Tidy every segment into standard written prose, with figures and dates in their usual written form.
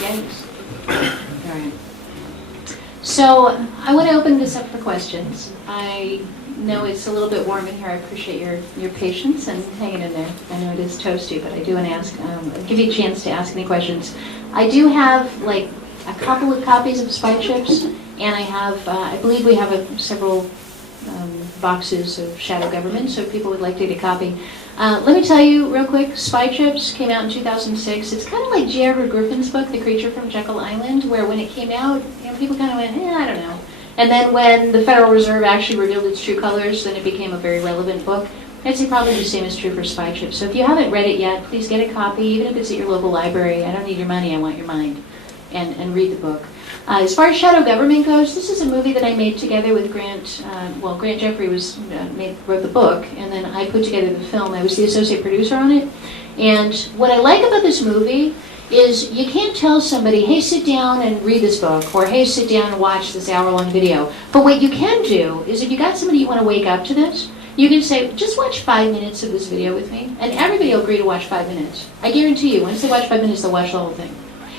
Yes. All right. So I want to open this up for questions. I know it's a little bit warm in here. I appreciate your patience and hanging in there. I know it is toasty, but I do want to ask, give you a chance to ask any questions. I do have like a couple of copies of Spy Chips, and I have, I believe we have several boxes of Shadow Government, so if people would like to get a copy. Let me tell you real quick, Spy Chips came out in 2006. It's kind of like J. Edward Griffin's book, The Creature from Jekyll Island, where when it came out, people kind of went, I don't know. And then when the Federal Reserve actually revealed its true colors, then it became a very relevant book. I'd say probably the same is true for Spy Chips. So if you haven't read it yet, please get a copy, even if it's at your local library. I don't need your money, I want your mind. And read the book. As far as Shadow Government goes, this is a movie that I made together with Grant. Grant Jeffrey wrote the book, and then I put together the film. I was the associate producer on it. And what I like about this movie is you can't tell somebody, hey, sit down and read this book, or hey, sit down and watch this hour-long video. But what you can do is if you got somebody you want to wake up to this, you can say, just watch 5 minutes of this video with me, and everybody will agree to watch 5 minutes. I guarantee you, once they watch 5 minutes, they'll watch the whole thing.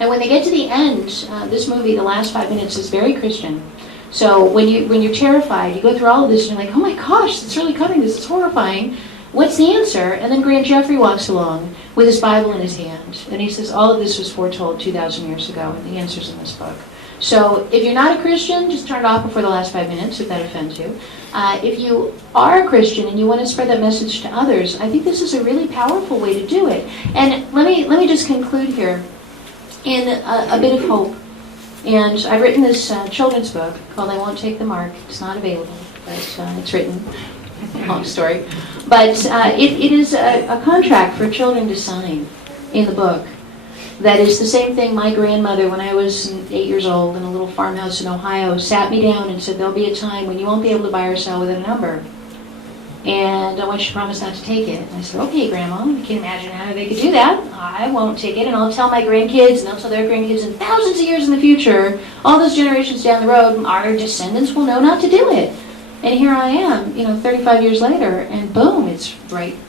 And when they get to the end, this movie, the last 5 minutes, is very Christian. So when you're terrified, you go through all of this, and you're like, oh my gosh, it's really coming, this is horrifying. What's the answer? And then Grant Jeffrey walks along with his Bible in his hand, and he says, all of this was foretold 2,000 years ago, and the answer's in this book. So if you're not a Christian, just turn it off before the last 5 minutes, if that offends you. If you are a Christian and you want to spread that message to others, I think this is a really powerful way to do it. And let me just conclude here in a bit of hope. And I've written this children's book called I Won't Take the Mark. It's not available, but it's written. Long story. But it is a contract for children to sign in the book. That is the same thing my grandmother, when I was 8 years old in a little farmhouse in Ohio, sat me down and said, there'll be a time when you won't be able to buy or sell within a number. And I want you to promise not to take it. And I said, okay, Grandma, you can imagine how they could do that. I won't take it, and I'll tell my grandkids, and they'll tell their grandkids, and thousands of years in the future, all those generations down the road, our descendants will know not to do it. And here I am, 35 years later, and boom, it's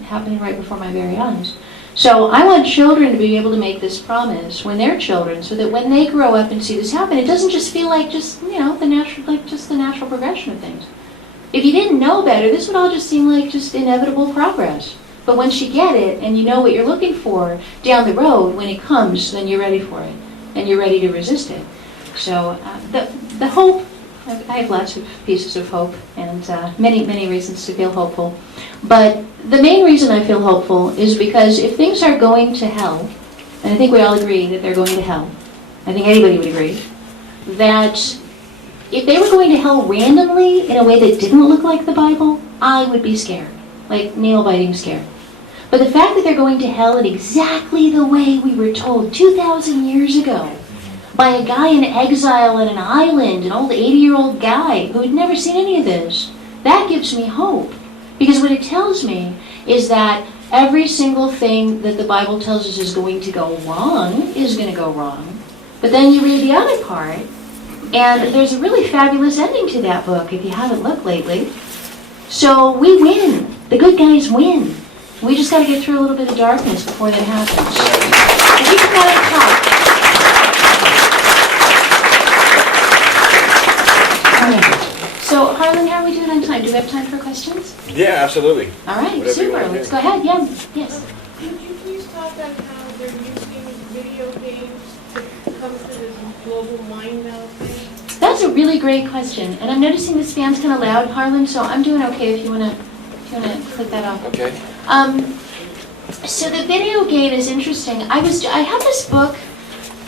happening right before my very eyes. So I want children to be able to make this promise when they're children, so that when they grow up and see this happen, it doesn't just feel like the natural progression of things. If you didn't know better, this would all just seem like just inevitable progress. But once you get it and you know what you're looking for down the road, when it comes, then you're ready for it and you're ready to resist it. So the hope, I have lots of pieces of hope and many reasons to feel hopeful. But the main reason I feel hopeful is because if things are going to hell, and I think we all agree that they're going to hell, I think anybody would agree, that if they were going to hell randomly in a way that didn't look like the Bible, I would be scared, like nail-biting scared. But the fact that they're going to hell in exactly the way we were told 2,000 years ago by a guy in exile on an island, an old 80-year-old guy who had never seen any of this, that gives me hope. Because what it tells me is that every single thing that the Bible tells us is going to go wrong is going to go wrong. But then you read the other part, and there's a really fabulous ending to that book, if you haven't looked lately. So we win. The good guys win. We just got to get through a little bit of darkness before that happens. If you come out of the top. So, Harlan, how are we doing on time? Do we have time for questions? Yeah, absolutely. All right, whatever super. Let's go ahead. Yeah. Yes. Could you please talk about how they're using video games to come to this global mind meld thing? That's a really great question, and I'm noticing this fan's kind of loud, Harlan. So I'm doing okay if you wanna click that off. Okay. So the video game is interesting. I have this book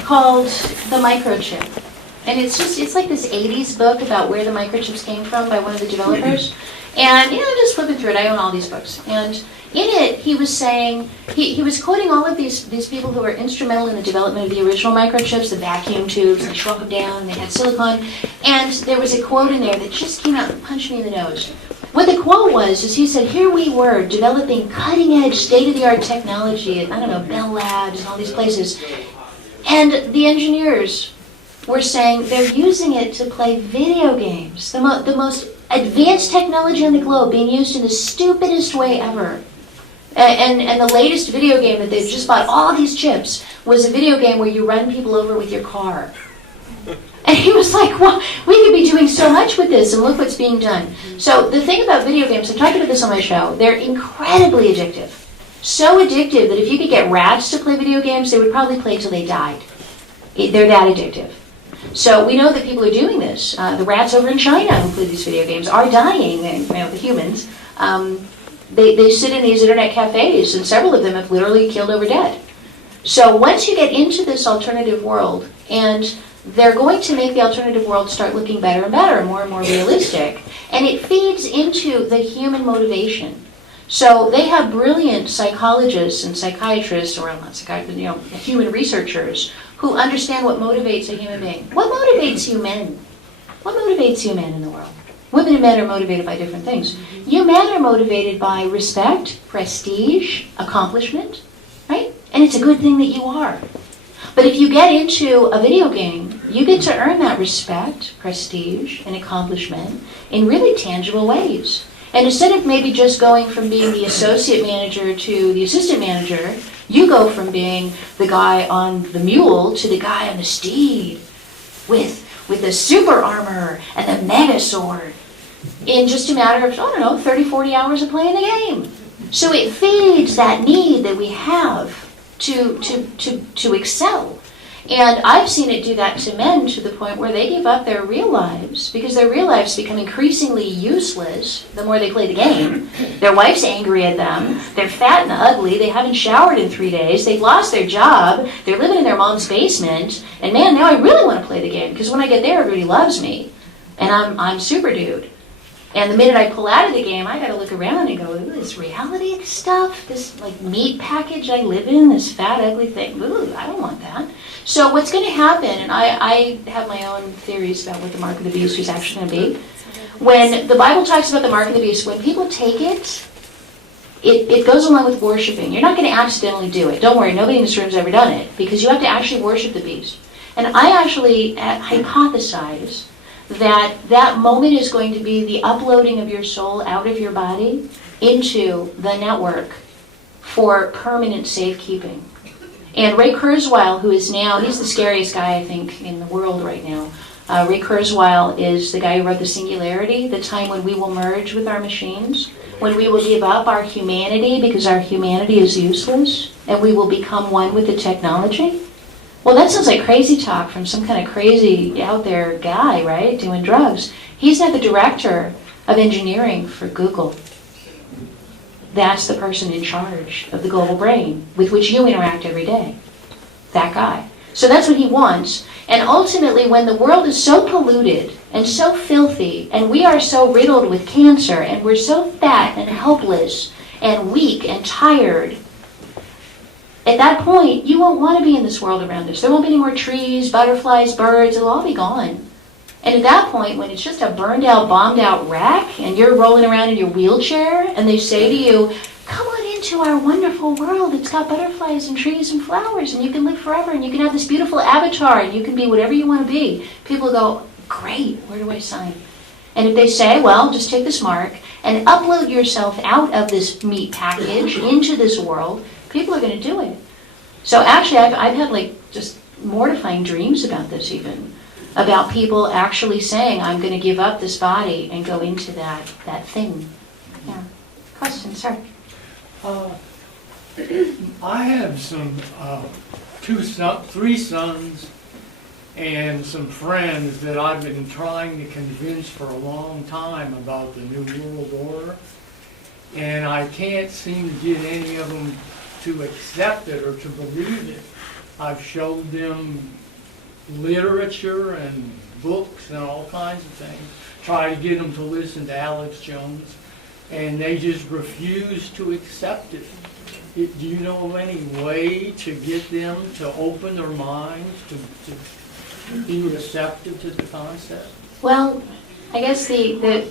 called The Microchip. And it's like this 80s book about where the microchips came from by one of the developers. And, just flipping through it, I own all these books. And in it, he was saying, he was quoting all of these people who were instrumental in the development of the original microchips, the vacuum tubes, and they shrunk them down, and they had silicon. And there was a quote in there that just came out and punched me in the nose. What the quote was, is he said, here we were developing cutting-edge, state-of-the-art technology at, Bell Labs and all these places. And the engineers were saying they're using it to play video games. The most advanced technology on the globe being used in the stupidest way ever. And the latest video game that they've just bought, all these chips, was a video game where you run people over with your car. And he was like, well, we could be doing so much with this, and look what's being done. So the thing about video games, I've talked about this on my show, they're incredibly addictive. So addictive that if you could get rats to play video games, they would probably play till they died. They're that addictive. So we know that people are doing this. The rats over in China who play these video games are dying, and the humans. They sit in these internet cafes, and several of them have literally killed over dead. So once you get into this alternative world, and they're going to make the alternative world start looking better and more realistic, and it feeds into the human motivation. So they have brilliant psychologists and psychiatrists, or not psychiatrists, human researchers who understand what motivates a human being. What motivates you men? What motivates you men in the world? Women and men are motivated by different things. You men are motivated by respect, prestige, accomplishment, right? And it's a good thing that you are. But if you get into a video game, you get to earn that respect, prestige, and accomplishment in really tangible ways. And instead of maybe just going from being the associate manager to the assistant manager, you go from being the guy on the mule to the guy on the steed with the super armor and the mega sword in just a matter of, 30, 40 hours of playing the game. So it feeds that need that we have to excel. And I've seen it do that to men to the point where they give up their real lives because their real lives become increasingly useless the more they play the game. Their wife's angry at them. They're fat and ugly. They haven't showered in 3 days. They've lost their job. They're living in their mom's basement. And man, now I really want to play the game because when I get there, everybody loves me. And I'm super dude. And the minute I pull out of the game, I got to look around and go, ooh, this reality stuff, this like meat package I live in, this fat, ugly thing, ooh, I don't want that. So what's going to happen, and I have my own theories about what the mark of the beast is actually going to be. When the Bible talks about the mark of the beast, when people take it, it goes along with worshiping. You're not going to accidentally do it. Don't worry, nobody in this room has ever done it, because you have to actually worship the beast. And I actually hypothesize that moment is going to be the uploading of your soul out of your body into the network for permanent safekeeping. And Ray Kurzweil, who is now, he's the scariest guy, I think, in the world right now. Ray Kurzweil is the guy who wrote The Singularity, the time when we will merge with our machines, when we will give up our humanity because our humanity is useless, and we will become one with the technology. Well, that sounds like crazy talk from some kind of crazy out there guy, right, doing drugs. He's now the director of engineering for Google. That's the person in charge of the global brain with which you interact every day. That guy. So that's what he wants. And ultimately, when the world is so polluted and so filthy, and we are so riddled with cancer, and we're so fat and helpless and weak and tired, at that point, you won't want to be in this world around us. There won't be any more trees, butterflies, birds. It'll all be gone. And at that point, when it's just a burned out, bombed out wreck, and you're rolling around in your wheelchair, and they say to you, come on into our wonderful world. It's got butterflies and trees and flowers, and you can live forever, and you can have this beautiful avatar, and you can be whatever you want to be. People go, great, where do I sign? And if they say, well, just take this mark and upload yourself out of this meat package into this world, people are going to do it. So actually, I've had just mortifying dreams about this even. About people actually saying, I'm going to give up this body and go into that thing. Yeah. Question, sir? I have some three sons and some friends that I've been trying to convince for a long time about the New World Order, and I can't seem to get any of them to accept it or to believe it. I've showed them literature and books and all kinds of things, try to get them to listen to Alex Jones, and they just refuse to accept it. Do you know of any way to get them to open their minds, to be receptive to the concept? Well, I guess the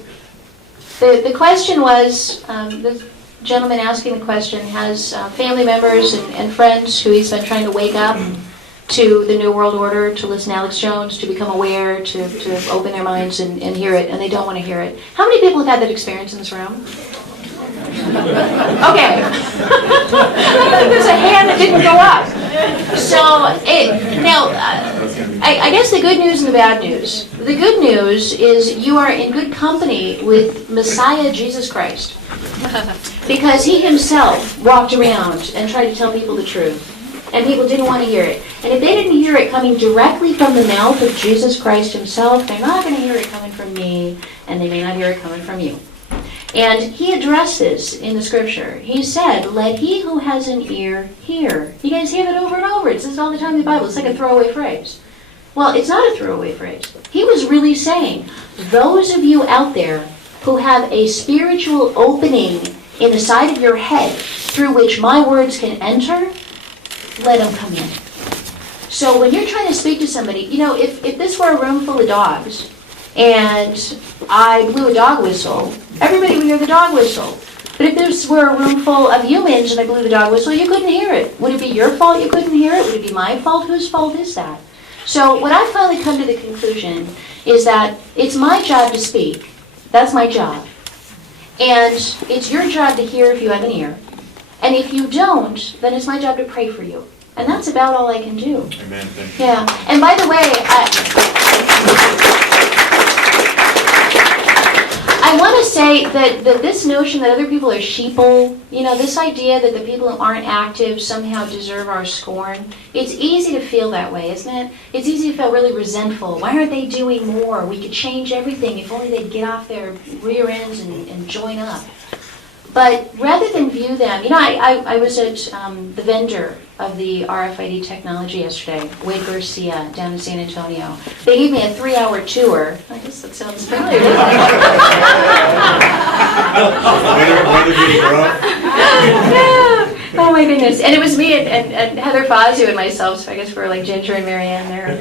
question was, the gentleman asking the question has family members and friends who he's been trying to wake up to the New World Order, to listen to Alex Jones, to become aware, to open their minds and hear it, and they don't want to hear it. How many people have had that experience in this room? Okay. There's a hand that didn't go up. So, I guess the good news and the bad news. The good news is you are in good company with Messiah Jesus Christ. Because he himself walked around and tried to tell people the truth. And people didn't want to hear it. And if they didn't hear it coming directly from the mouth of Jesus Christ himself, they're not going to hear it coming from me, and they may not hear it coming from you. And he addressed this in the scripture. He said, let he who has an ear hear. You guys hear that over and over. It says it all the time in the Bible. It's like a throwaway phrase. Well, it's not a throwaway phrase. He was really saying, those of you out there who have a spiritual opening in the side of your head through which my words can enter, let them come in. So when you're trying to speak to somebody, if this were a room full of dogs, and I blew a dog whistle, everybody would hear the dog whistle. But if this were a room full of humans and I blew the dog whistle, you couldn't hear it. Would it be your fault you couldn't hear it? Would it be my fault? Whose fault is that? So what I've finally come to the conclusion is that it's my job to speak. That's my job. And it's your job to hear if you have an ear. And if you don't, then it's my job to pray for you. And that's about all I can do. Amen. Thank you. Yeah. And by the way, I want to say that this notion that other people are sheeple, this idea that the people who aren't active somehow deserve our scorn, it's easy to feel that way, isn't it? It's easy to feel really resentful. Why aren't they doing more? We could change everything if only they'd get off their rear ends and join up. But rather than view them, I was at the vendor of the RFID technology yesterday, Wade Garcia, down in San Antonio. They gave me a 3-hour tour. I guess that sounds familiar. Oh my goodness. And it was me and Heather Fazio and myself, so I guess we were like Ginger and Marianne there.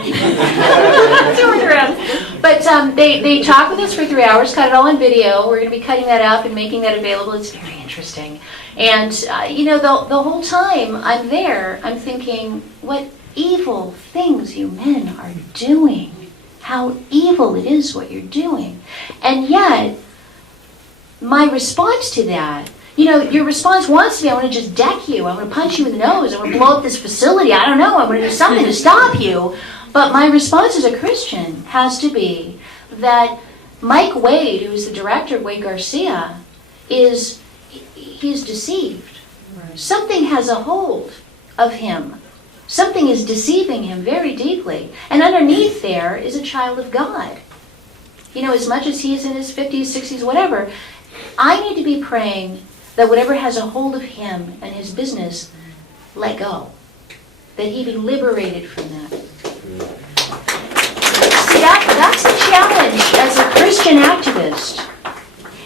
Touring around. But they talked with us for 3 hours, cut it all on video. We're going to be cutting that up and making that available. It's very interesting. And, the whole time I'm there, I'm thinking, what evil things you men are doing. How evil it is what you're doing. And yet, my response to that, your response wants to be, I want to just deck you. I want to punch you in the nose. I want to blow up this facility. I don't know. I want to do something to stop you. But my response as a Christian has to be that Mike Wade, who is the director of Wade Garcia, he's deceived. Right. Something has a hold of him. Something is deceiving him very deeply. And underneath there is a child of God. As much as he's in his 50s, 60s, whatever, I need to be praying that whatever has a hold of him and his business, let go. That he be liberated from that. See, that's the challenge as a Christian activist,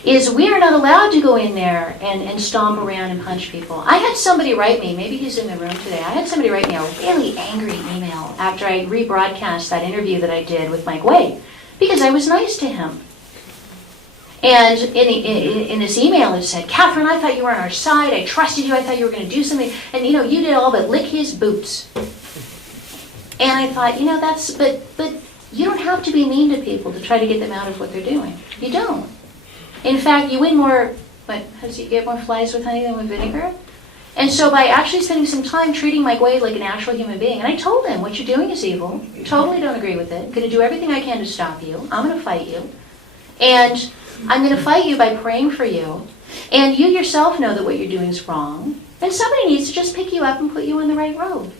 is we are not allowed to go in there and stomp around and punch people. I had somebody write me, maybe he's in the room today, I had somebody write me a really angry email after I rebroadcast that interview that I did with Mike Wade, because I was nice to him. And in this email it said, Catherine, I thought you were on our side, I trusted you, I thought you were going to do something, and you did all but lick his boots. And I thought, but you don't have to be mean to people to try to get them out of what they're doing. You don't. In fact, you win more, you get more flies with honey than with vinegar? And so by actually spending some time treating Mike Wade like an actual human being, and I told him, what you're doing is evil, totally don't agree with it, I'm going to do everything I can to stop you, I'm going to fight you, and I'm going to fight you by praying for you, and you yourself know that what you're doing is wrong, and somebody needs to just pick you up and put you on the right road.